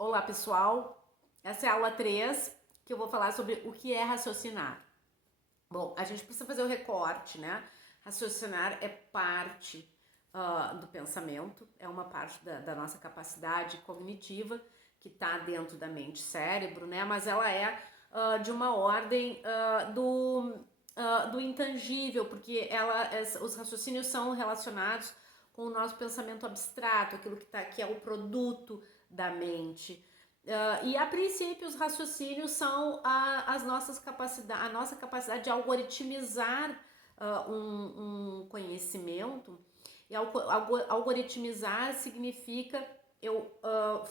Olá, pessoal. Essa é a aula 3, que eu vou falar sobre o que é raciocinar. Bom, a gente precisa fazer o recorte, né? Raciocinar é parte do pensamento, é uma parte da nossa capacidade cognitiva que está dentro da mente cérebro, né? Mas ela é de uma ordem do intangível, porque os raciocínios são relacionados com o nosso pensamento abstrato, aquilo que é o produto da mente. E a princípio os raciocínios são a nossa capacidade de algoritmizar um conhecimento. E algoritmizar significa eu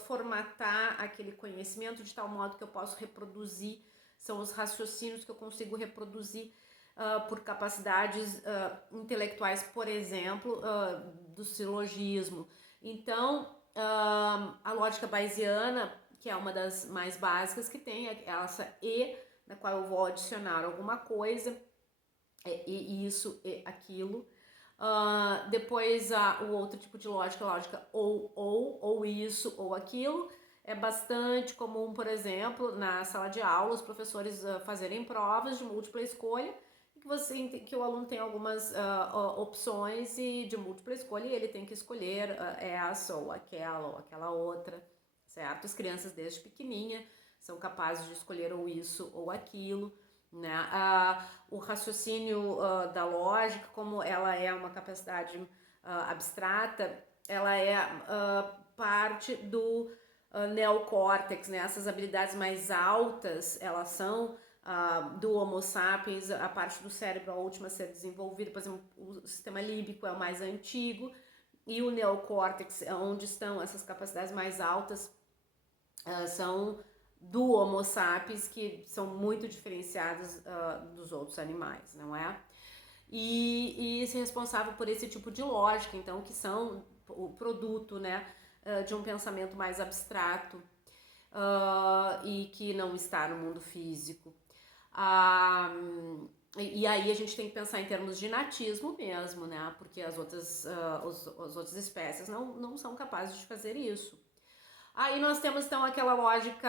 formatar aquele conhecimento de tal modo que eu posso reproduzir, são os raciocínios que eu consigo reproduzir por capacidades intelectuais, por exemplo, do silogismo. Então, a lógica bayesiana, que é uma das mais básicas que tem, é essa E, na qual eu vou adicionar alguma coisa, e isso e aquilo. Depois o outro tipo de lógica, a lógica ou isso ou aquilo. É bastante comum, por exemplo, na sala de aula, os professores fazerem provas de múltipla escolha, que o aluno tem algumas opções de múltipla escolha e ele tem que escolher essa ou aquela outra, certo? As crianças desde pequenininha são capazes de escolher ou isso ou aquilo, né? O raciocínio da lógica, como ela é uma capacidade abstrata, ela é parte do neocórtex, né? Essas habilidades mais altas, elas são do Homo sapiens, a parte do cérebro, a última a ser desenvolvida. Por exemplo, o sistema límbico é o mais antigo, e o neocórtex, onde estão essas capacidades mais altas, são do Homo sapiens, que são muito diferenciadas dos outros animais, não é? E se responsável por esse tipo de lógica, então, que são o produto, né, de um pensamento mais abstrato e que não está no mundo físico. E aí a gente tem que pensar em termos de natismo mesmo, né? Porque as outras espécies não são capazes de fazer isso. Aí nós temos então aquela lógica,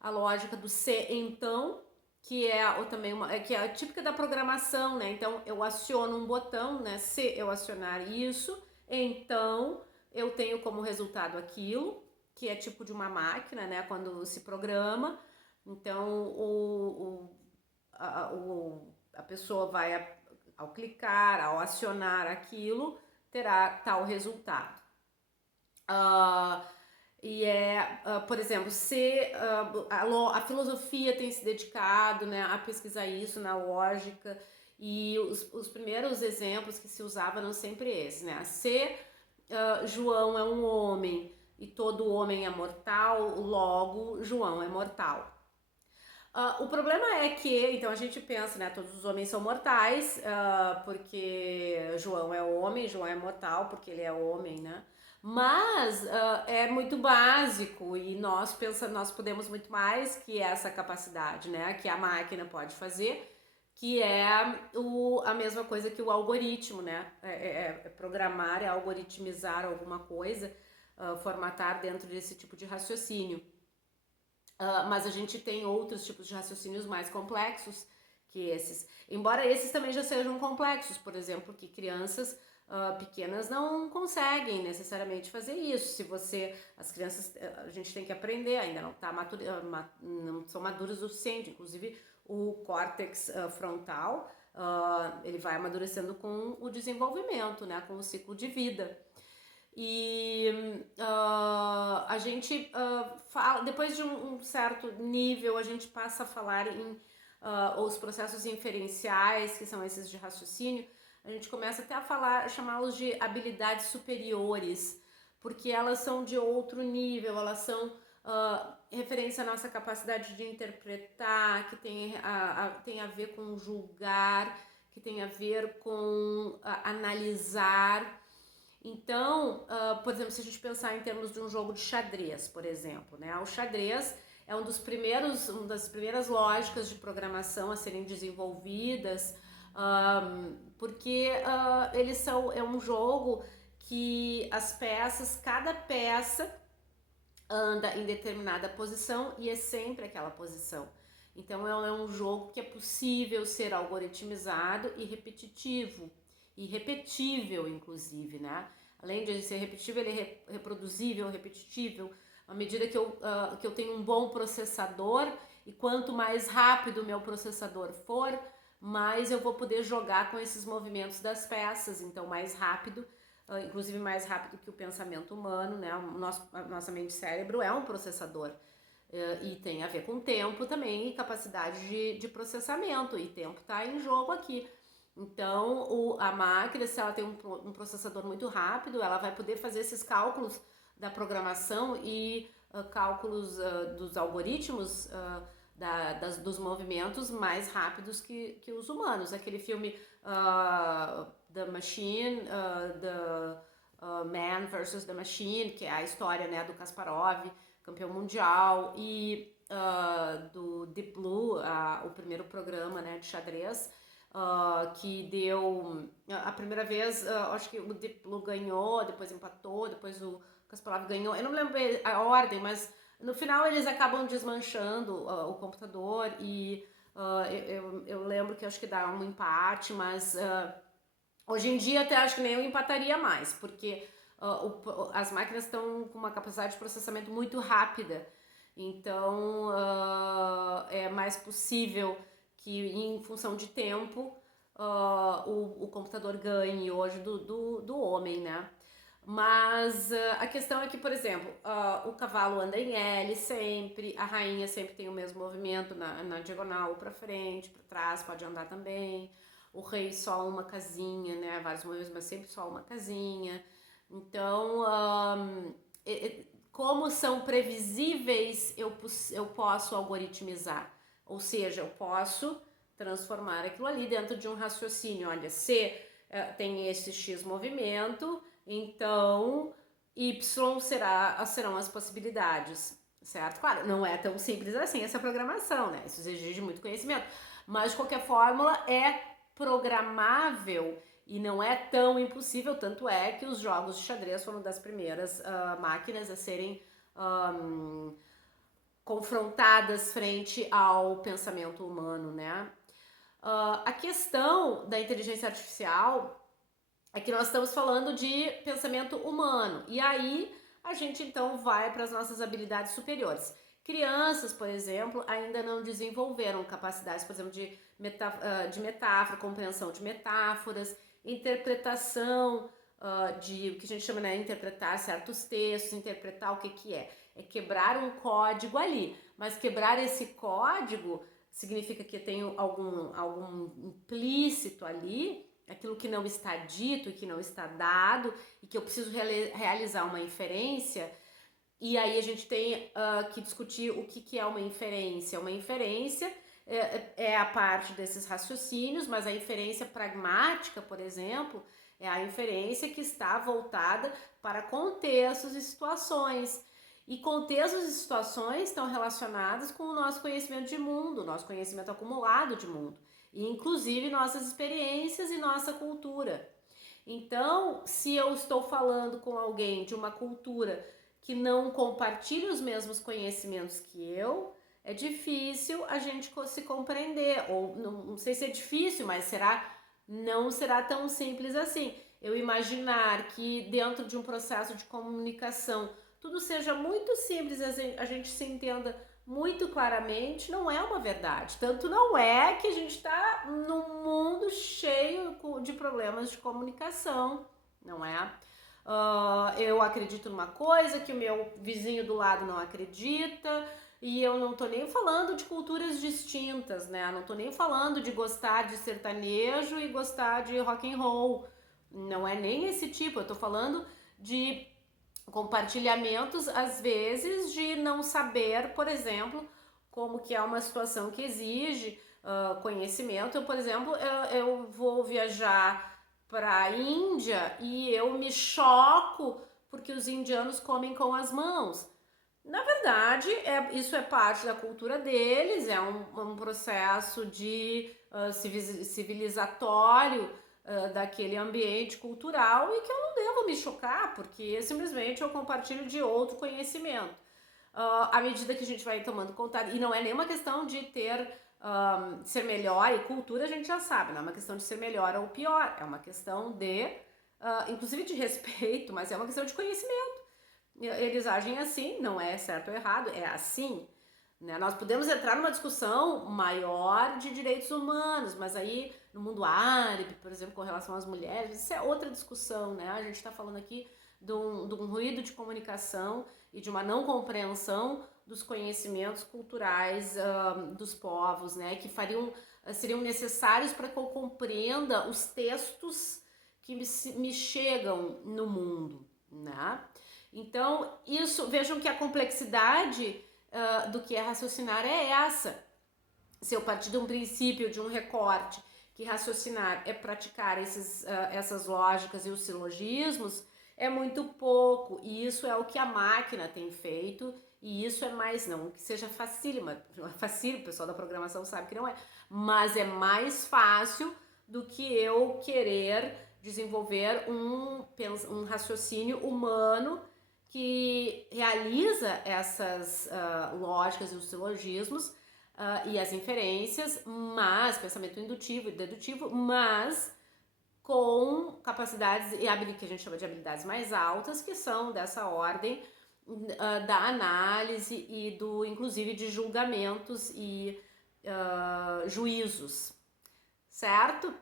a lógica do se então, que é também que é a típica da programação, né? Então eu aciono um botão, né? Se eu acionar isso, então eu tenho como resultado aquilo, que é tipo de uma máquina, né? Quando se programa, então a pessoa vai ao clicar, ao acionar aquilo, terá tal resultado. Por exemplo, se a filosofia tem se dedicado, né, a pesquisar isso na lógica, e os primeiros exemplos que se usavam eram sempre esses, né? Se João é um homem e todo homem é mortal, logo João é mortal. O problema é que, então a gente pensa, né, todos os homens são mortais, porque João é homem, João é mortal porque ele é homem, né? Mas é muito básico e nós podemos muito mais que essa capacidade, né, que a máquina pode fazer, que é a mesma coisa que o algoritmo, né? É programar, é algoritmizar alguma coisa, formatar dentro desse tipo de raciocínio. Mas a gente tem outros tipos de raciocínios mais complexos que esses. Embora esses também já sejam complexos, por exemplo, que crianças pequenas não conseguem necessariamente fazer isso. As crianças, a gente tem que aprender, ainda não tá não são maduras o suficiente. Inclusive o córtex frontal, ele vai amadurecendo com o desenvolvimento, né, com o ciclo de vida. E a gente fala, depois de um certo nível, a gente passa a falar em os processos inferenciais, que são esses de raciocínio. A gente começa até a falar, chamá-los de habilidades superiores, porque elas são de outro nível, elas são referência à nossa capacidade de interpretar, que tem a ver com julgar, que tem a ver com analisar. Então, por exemplo, se a gente pensar em termos de um jogo de xadrez, por exemplo, né? O xadrez é uma das primeiras lógicas de programação a serem desenvolvidas, porque é um jogo que cada peça anda em determinada posição e é sempre aquela posição. Então é um jogo que é possível ser algoritmizado e repetitivo, e repetível inclusive, né? Além de ser repetível, ele é reproduzível, repetitível, à medida que eu tenho um bom processador, e quanto mais rápido o meu processador for, mais eu vou poder jogar com esses movimentos das peças, então mais rápido, inclusive mais rápido que o pensamento humano, né? A nossa mente cérebro é um processador. E tem a ver com tempo também e capacidade de processamento, e tempo está em jogo aqui. Então a máquina, se ela tem um processador muito rápido, ela vai poder fazer esses cálculos da programação e cálculos dos algoritmos dos movimentos mais rápidos que os humanos. Aquele filme The Machine, Man vs. The Machine, que é a história, né, do Kasparov, campeão mundial, e do Deep Blue, o primeiro programa, né, de xadrez, que deu a primeira vez, acho que o Deep Blue ganhou, depois empatou, depois o Kasparov ganhou, eu não lembro a ordem, mas no final eles acabam desmanchando o computador, e eu lembro que acho que dá um empate, mas hoje em dia até acho que nem eu empataria mais, porque as máquinas estão com uma capacidade de processamento muito rápida, então é mais possível que em função de tempo o computador ganhe hoje do homem, né? Mas a questão é que, por exemplo, o cavalo anda em L sempre, a rainha sempre tem o mesmo movimento na diagonal, ou pra frente, pra trás, pode andar também. O rei só uma casinha, né? Vários movimentos, mas sempre só uma casinha. Então, como são previsíveis, eu posso algoritmizar. Ou seja, eu posso transformar aquilo ali dentro de um raciocínio. Olha, se tem esse X movimento, então Y serão as possibilidades, certo? Claro, não é tão simples assim essa programação, né? Isso exige muito conhecimento. Mas, de qualquer forma, é programável e não é tão impossível, tanto é que os jogos de xadrez foram das primeiras máquinas a serem confrontadas frente ao pensamento humano, né? A questão da inteligência artificial é que nós estamos falando de pensamento humano, e aí a gente então vai para as nossas habilidades superiores. Crianças, por exemplo, ainda não desenvolveram capacidades, por exemplo, de metáfora, compreensão de metáforas, interpretação de o que a gente chama, né, interpretar certos textos, interpretar o que é. É quebrar um código ali, mas quebrar esse código significa que tem algum implícito ali, aquilo que não está dito e que não está dado, e que eu preciso realizar uma inferência. E aí a gente tem que discutir o que é uma inferência. Uma inferência é a parte desses raciocínios, mas a inferência pragmática, por exemplo, é a inferência que está voltada para contextos e situações. E contextos e situações estão relacionados com o nosso conhecimento de mundo, nosso conhecimento acumulado de mundo, e inclusive nossas experiências e nossa cultura. Então, se eu estou falando com alguém de uma cultura que não compartilha os mesmos conhecimentos que eu, é difícil a gente se compreender, ou não sei se é difícil, mas não será tão simples assim. Eu imaginar que dentro de um processo de comunicação tudo seja muito simples, a gente se entenda muito claramente, não é uma verdade. Tanto não é que a gente está num mundo cheio de problemas de comunicação, não é? Eu acredito numa coisa que o meu vizinho do lado não acredita, e eu não tô nem falando de culturas distintas, né? Não tô nem falando de gostar de sertanejo e gostar de rock and roll. Não é nem esse tipo, eu tô falando de compartilhamentos, às vezes, de não saber, por exemplo, como que é uma situação que exige conhecimento. Eu, por exemplo, eu vou viajar para a Índia e eu me choco porque os indianos comem com as mãos. Na verdade, isso é parte da cultura deles, é um processo de civilizatório daquele ambiente cultural, e que eu não devo me chocar, porque simplesmente eu compartilho de outro conhecimento. à medida que a gente vai tomando contato. E não é nenhuma questão de ser melhor, e cultura a gente já sabe, não é uma questão de ser melhor ou pior, é uma questão de, inclusive de respeito, mas é uma questão de conhecimento. Eles agem assim, não é certo ou errado, é assim. Né? Nós podemos entrar numa discussão maior de direitos humanos, mas aí no mundo árabe, por exemplo, com relação às mulheres, isso é outra discussão, né? A gente está falando aqui de um ruído de comunicação e de uma não compreensão dos conhecimentos culturais dos povos, né? Que seriam necessários para que eu compreenda os textos que me chegam no mundo, né? Então, vejam que a complexidade do que é raciocinar é essa. Se eu partir de um princípio, de um recorte, que raciocinar é praticar essas lógicas e os silogismos, é muito pouco. E isso é o que a máquina tem feito, e isso é mais, não que seja facílimo, o pessoal da programação sabe que não é, mas é mais fácil do que eu querer desenvolver um raciocínio humano que realiza essas lógicas e os silogismos e as inferências, mas pensamento indutivo e dedutivo, mas com capacidades e que a gente chama de habilidades mais altas, que são dessa ordem da análise e inclusive de julgamentos e juízos, certo?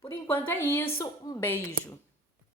Por enquanto é isso, um beijo.